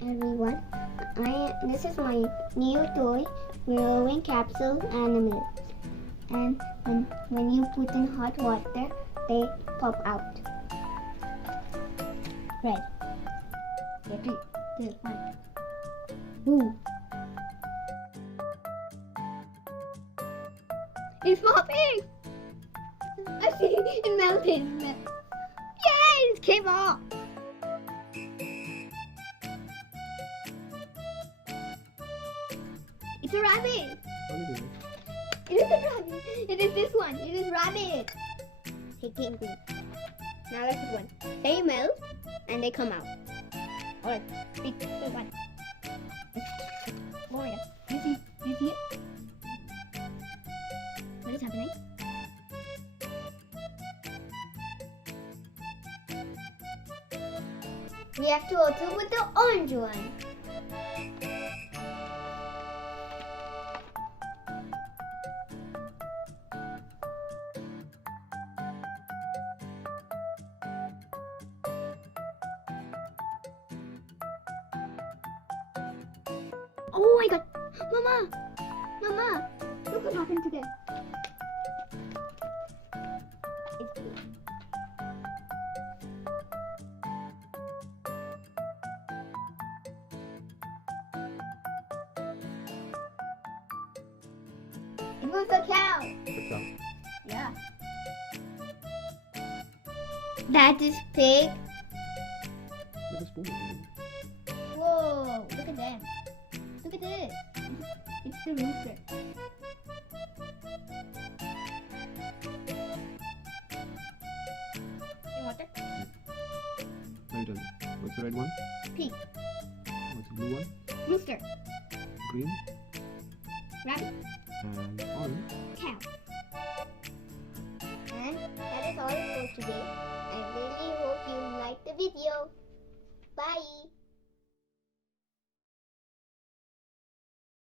everyone. This is my new toy, glowing capsule animal. And when you put in hot water, they pop out. Ready? Get 3, 2, 1. Boom! It's popping! I see it melted. Yay! It came off. It's a rabbit. It is a rabbit. It is this one. It is rabbit. Taking things. Now let's put one. They melt and they come out. Alright. 3, 2, 1. Oh my god. Do you see it? What is happening? We have to open with the orange one. Oh my god! Mama! Mama! Look what happened today. It's blue. It was a cow. The cow. Yeah. That is pig. With a spoon. Whoa! Look at them. Look at this. It's the rooster. Water? Now you tell me. What's the red one? Pig. What's the blue one? Rooster. Green. Rabbit. And orange. Cow. And that is all for today. I really hope you liked the video. Bye.